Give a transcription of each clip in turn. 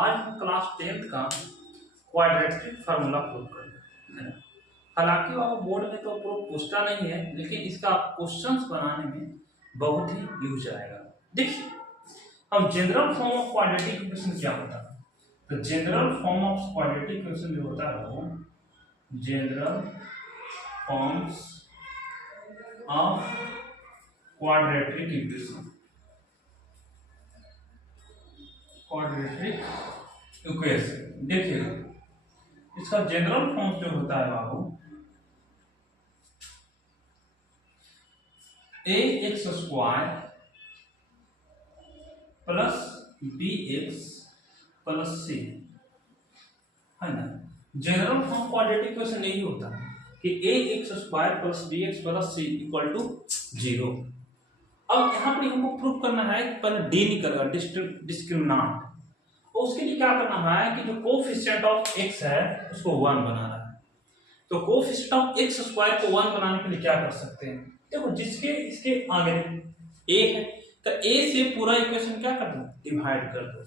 आज हम class 10th का क्वाड्रेटिक फार्मूला प्रूव करेंगे। हालांकि वो बोर्ड में तो प्रूफ पूछता नहीं है, लेकिन इसका क्वेश्चंस बनाने में बहुत ही यूज आएगा। देखिए, अब general form of quadratic equation क्या होता है? तो general form of quadratic equation जो होता है वो general forms of quadratic equation, quadratic equation देखिएगा, इसका जनरल फॉर्म जो होता है बाबू a x square plus b x plus c है ना। जनरल फॉर्म क्वाड्रेटिक इक्वेशन यही होता है कि a x square plus b x plus c equal to 0। अब यहाँ पे हमको प्रूफ करना है कि पहले डी निकलेगा डिस्क्रिमिनेंट, और उसके लिए क्या करना है कि जो कोफिशिएंट ऑफ एक्स है उसको 1 बनाना है। तो कोफिशिएंट ऑफ एक्स स्क्वायर को 1 बनाने के लिए क्या कर सकते हैं? देखो, जिसके इसके आगे a है तो a से पूरा इक्वेशन क्या कर दो, डिवाइड कर दो।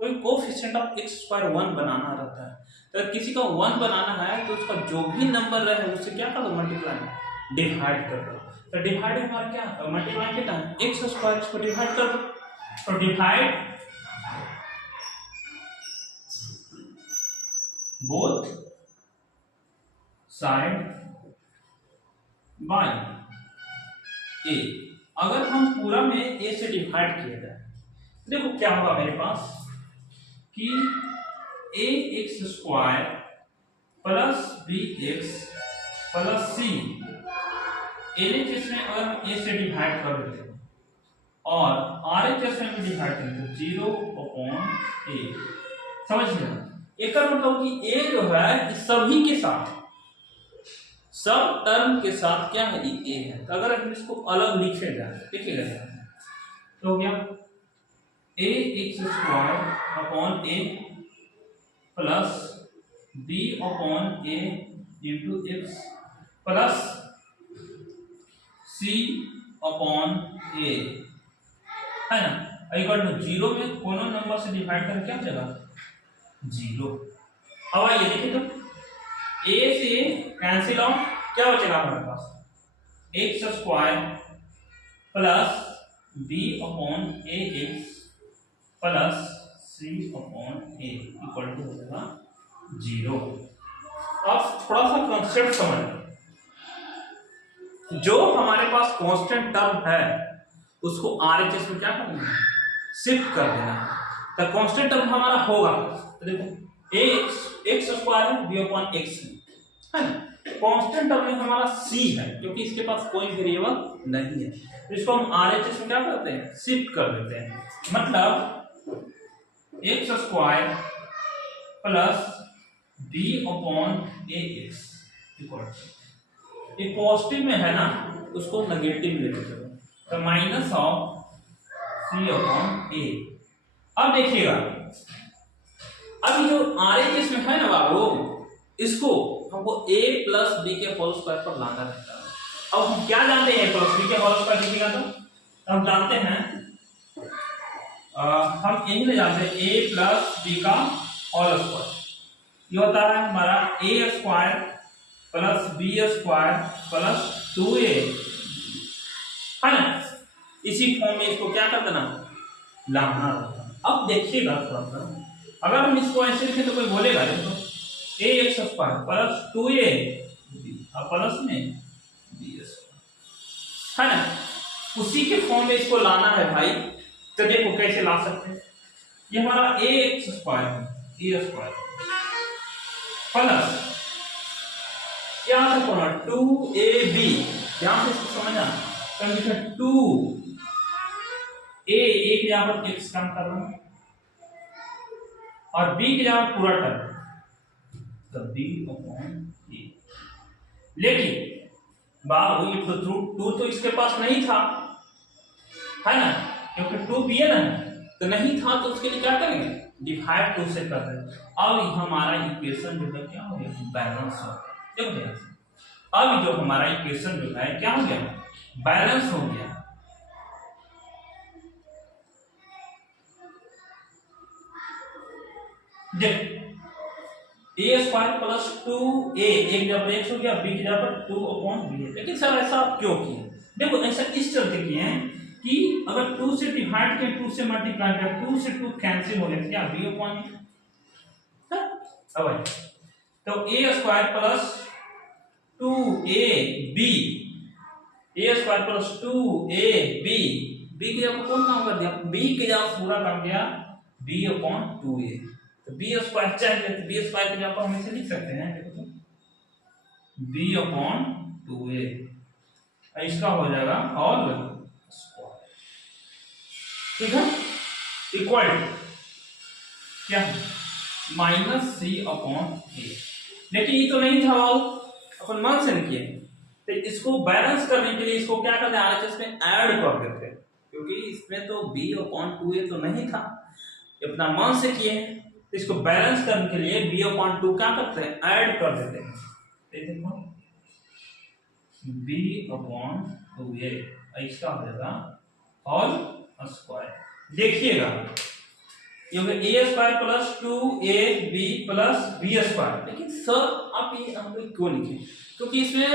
तो कोफिशिएंट ऑफ x स्क्वायर 1 बनाना रहता है, तो किसी का 1 बनाना है तो उसका जो भी नंबर रहे उससे क्या कर दो, मल्टीप्लाई, डिवाइड कर दो। तो डिवाइड हमारा क्या है, मल्टीप्लाई कितना है, x स्क्वायर को डिवाइड कर दो। तो डिवाइड बोथ साइड बाय ए। अगर हम पूरा में a से डिवाइड किया जाए, देखो क्या होगा मेरे पास कि a x square plus b x plus c, LHS में अगर हम a से डिवाइड कर देते हैं और आरएचएस में भी डिवाइड करें तो 0/a। समझ गए? एक मतलब कि a जो है सभी के साथ, सब टर्म के साथ क्या है, ए है। तो अगर हम इसको अलग लिखे जाए, देखिएगा तो हो गया ए एक्स स्क्वायर अपॉन ए प्लस बी अपॉन ए into x plus c upon ए, है ना, इक्वल टू 0 में कोनो नंबर से डिवाइड कर क्या बचेगा, 0। अब आइए देखिए, तो a से कैंसिल आउट, क्या बचेगा हमारे पास, x square plus b upon a x plus c upon a equal to हो जाएगा 0। अब थोड़ा सा कॉन्सेप्ट समझ, जो हमारे पास कांस्टेंट टर्म है उसको आरएचएस में क्या करना है, शिफ्ट कर देना है। तो कांस्टेंट टर्म हमारा होगा, तो देखो ए एक्स स्क्वायर है, बी अपॉन एक्स है ना। कांस्टेंट टर्म में हमारा c है क्योंकि इसके पास कोई वेरिएबल नहीं है, तो इसको हम आरएचएस में क्या करते हैं, शिफ्ट कर देते हैं। मतलब x square plus b upon a x equal, ये पॉजिटिव में है ना, उसको नेगेटिव ले लेते हो, तो minus of c upon a. अब देखिएगा, अब जो आरएचएस में है ना बाबू, इसको हमको a प्लस बी के होल स्क्वायर पर लाना रहता है। अब हम क्या जानते हैं, प्लस बी के होल स्क्वायर लिखेगा तो हम जानते हैं, हम यही ले जानते हैं a प्लस बी का होल स्क्वायर, ये होता है हमारा a square plus B square plus 2a, है ना। इसी फॉर्म में इसको क्या कर देना, लाना रहता है। अब देखिएगा थोड़ा सा, अगर हम इसको ऐसे लिखें तो कोई बोलेगा देखो ए एक्स स्क्वायर प्लस 2a और प्लस में बी स्क्वायर, है ना। उसी के फॉर्म में इसको लाना है भाई, तो देखो कैसे ला सकते हैं। ये हमारा ए एक्स स्क्वायर है, ए स्क्वायर प्लस क्या है पढ़ा 2ab, ध्यान से इसको समझना, तो लिखा 2a, a के यहाँ पर x कम कर रहा हूं और b के यहाँ पूरा टर्म b अपॉन a। लेकिन बाबू ये टू तो इसके पास नहीं था, है ना, क्योंकि 2 भी है ना, तो नहीं था, तो उसके लिए क्या करेंगे, डिवाइड 2 से कर देंगे। अब हमारा इक्वेशन जो है क्या हो गया, बैलेंस हो गया। देखो अब जो हमारा इक्वेशन जो है क्या हो गया, बैलेंस हो गया। देख ए स्क्वायर प्लस 2a एक जब x हो गया, b की जगह पर 2/b है। लेकिन सर ऐसा आप क्यों किए? देखो ऐसा इस चलते किए हैं कि अगर 2 से डिवाइड किया, 2 से मल्टीप्लाई किया, 2 से 2 कैंसिल हो गया, क्या b/a है। अब तो a square plus 2ab, a square plus 2ab, b की जगह कौन काम कर दिया? b की जगह पूरा काम किया b/2a। तो बी स्क्वायर चाहिए तो बी स्क्वायर की जगह पर हम इसे लिख सकते हैं, देखो तो b/2a, इसका हो जाएगा होल स्क्वायर, ठीक है, इक्वल क्या -c/a। लेकिन ये तो नहीं था वो अपन मान से किए, तो इसको बैलेंस करने के लिए इसको क्या करते हैं, आरएचएस में ऐड कर देते हैं, क्योंकि इसमें तो b/2a तो नहीं था, अपना मान से किए हैं। इसको बैलेंस करने के लिए b/2 क्या करते हैं, ऐड कर देते हैं। देखो b/2a, इसका हो जाएगा होल स्क्वायर। देखिएगा ये a square plus 2ab plus b square. लेकिन सर आप ये हम लोग क्यों लिखे? क्योंकि इसमें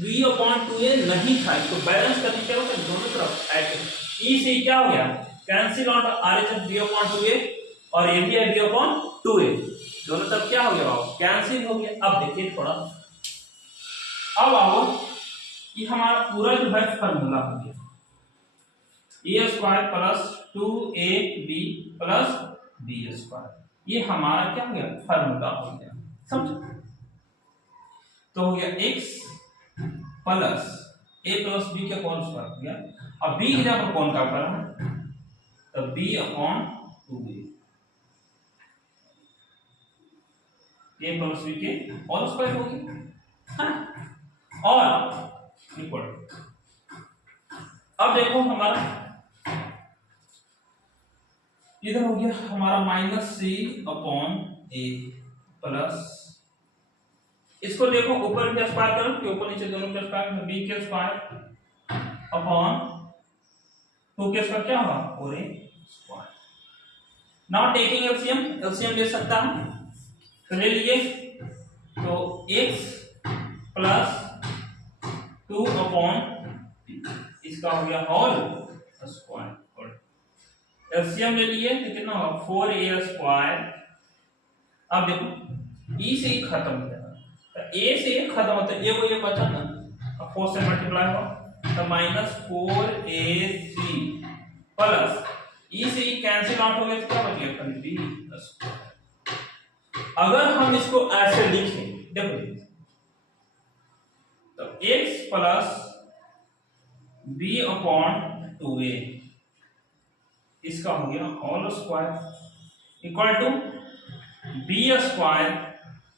b/2a नहीं था, इसको बैलेंस करने के लिए दोनों तरफ ऐड e से क्या हो गया, कैंसिल आउट आरएचएस b/2a और ab है b/2a, दोनों तरफ क्या हो गया, कैंसिल हो गया। अब देखिए थोड़ा, अब आओ ये हमारा पूरा जो है फार्मूला हो गया a square plus 2ab plus b square, ये हमारा क्या हो गया, फार्मूला हो गया, समझ। तो हो गया x plus a plus b का कौन स्क्वायर हो गया। अब b की जगह पर कौन का करा है, तो b/2a, a प्लस b के होल स्क्वायर हो गया, और इक्वल। अब देखो हमारा इधर हो गया हमारा -c/a प्लस, इसको देखो ऊपर के स्क्वायर करो कि ऊपर नीचे दोनों के स्क्वायर में b के स्क्वायर अपॉन 2 के स्क्वायर क्या होगा, 4a square. Now taking LCM, LCM ले सकता हूं, तो ले लिए, तो x प्लस 2/, इसका हो गया होल स्क्वायर। एलसीएम ले लिए तो कितना होगा, 4a स्क्वायर। अब देखो e से ही खत्म हो जाएगा, तो a से ये खत्म होता है, ये बचा ना, अब 4 से मल्टीप्लाई हो तो -4ac प्लस e से ही कैंसिल आउट हो गया, तो क्या बच गया, b स्क्वायर। अगर हम इसको ऐसे लिखें, देखो तो x प्लस b/2a, इसका हो गया whole square, equal to b square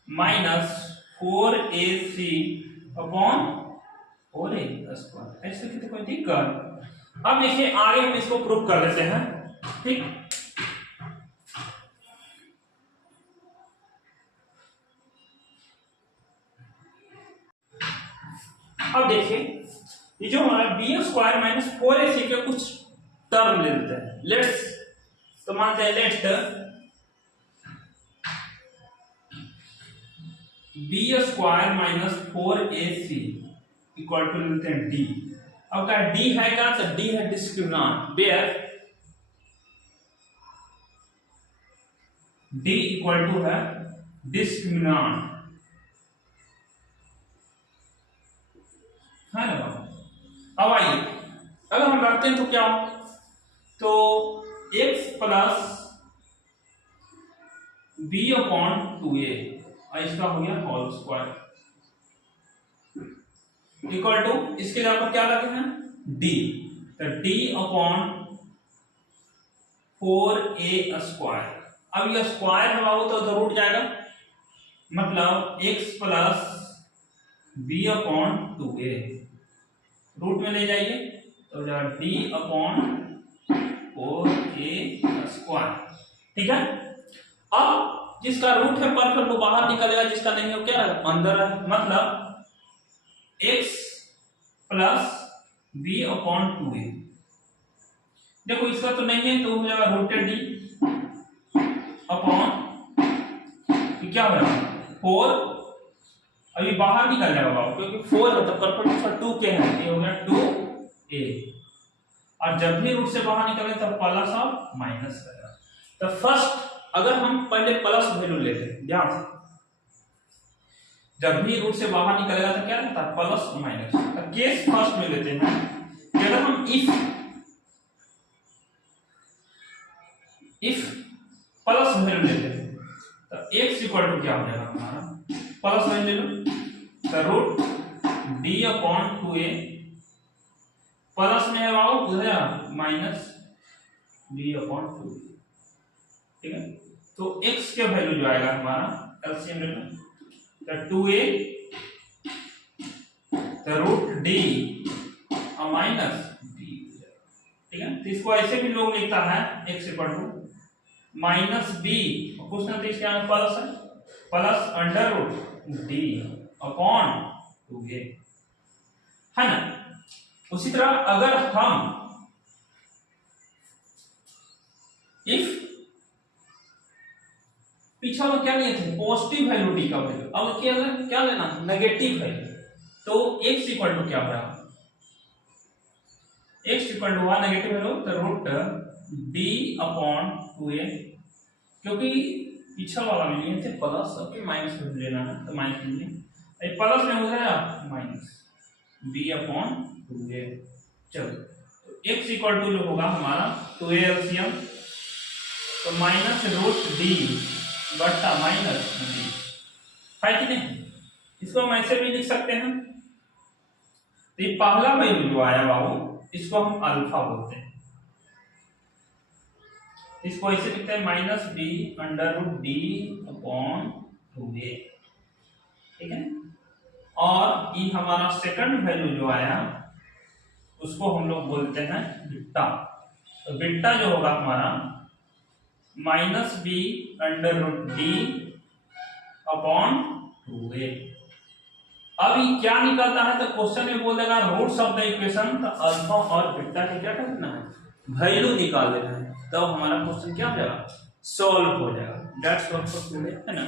minus 4ac upon 4a square. ऐसे की तो कोई दिक्कत। अब देखिए आगे हम इसको प्रूव कर लेते हैं, ठीक। अब देखिए ये जो हमारा b स्क्वायर माइनस 4ac के कुछ टर्म ले लेते हैं, लेट्स, तो मानते हैं let b square minus 4ac equal to लेते हैं d। अब क्या d है, क्या, तो d है discriminant, where d equal to है डिस्क्रिमिनेंट, है ना। अब आइए अगर हम रखते हैं तो क्या, तो x प्लस b/2a, इसका हो गया होल स्क्वायर, इक्वल टू इसके जगह पर क्या लगे हैं, d, तो d/4a स्क्वायर। अब ये स्क्वायर है बाबू तो रूट जाएगा, मतलब x प्लस b/2a रूट में ले जाइए तो d/4a स्क्वायर, ठीक है। अब जिसका रूट है परफेक्ट वो बाहर निकलेगा, जिसका नहीं है क्या अंदर है, मतलब x प्लस b/2a। देखो इसका तो नहीं है तो हो जाएगा रूटेड d अपॉन कि क्या होगा 4 अभी बाहर निकल जाएगा बाबू, क्योंकि 4 है तो परपेंडिकुलर 2 के है, ये हो गया 2a, और जब भी रूट से बाहर निकले तब प्लस और माइनस करेगा। तो फर्स्ट अगर हम पहले प्लस वैल्यू लेते हैं ध्यान से, जब भी रूट से बाहर निकलेगा तो क्या रहता है प्लस माइनस। तो केस फर्स्ट में लेते हैं कि अगर हम इफ प्लस वैल्यू लेते हैं तो x इक्वल टू क्या हो जाएगा हमारा, प्लस वैल्यू ले लो तो root d upon 2a, plus में है बाबू उधर माइनस d अपॉन 2a, ठीक है। तो x के वैल्यू जो आएगा हमारा एलसीएम ले लो तो 2a तो रूट d और माइनस d, ठीक है। तो इसको ऐसे भी लोग लिखता है x equal to minus b, कुछ ना कुछ क्या प्लस है, plus under root d upon 2a, है ना। उसी तरह अगर हम इफ पीछा में क्या लिए थे पॉजिटिव वैल्यू d का वैल्यू, अब क्या लेना नेगेटिव वैल्यू, तो x इक्वल टू क्या हो रहा है, x इक्वल टू हुआ नेगेटिव वैल्यू तो रूट d अपॉन 2a, क्योंकि पीछा वाला में लिए थे प्लस और माइनस वैल्यू लेना है तो माइनस लेंगे, प्लस में हो जाएगा माइनस d अपॉन 2a। चलो तो x इक्वल टू जो होगा हमारा 2a एलसीएम तो माइनस रूट d बट्टा माइनस d, है कि नहीं। इसको हम ऐसे भी लिख सकते हैं, तो ये पहला वैल्यू जो आया बाबू इसको हम अल्फा बोलते हैं, इसको ऐसे लिखते हैं minus b under root d upon 2a, ठीक है। और ये हमारा सेकंड वैल्यू जो आया उसको हम लोग बोलते हैं बीटा, तो बीटा जो होगा हमारा minus b under root d upon 2a। अब ये क्या निकलता है तो क्वेश्चन में बोल देगा रूट्स ऑफ द इक्वेशन, तो अल्फा और बीटा के क्या करना है वैल्यू निकाल देना है, तब तो हमारा क्वेश्चन क्या हो जाएगा सॉल्व हो जाएगा। दैट्स ऑल फॉर टुडे, है ना।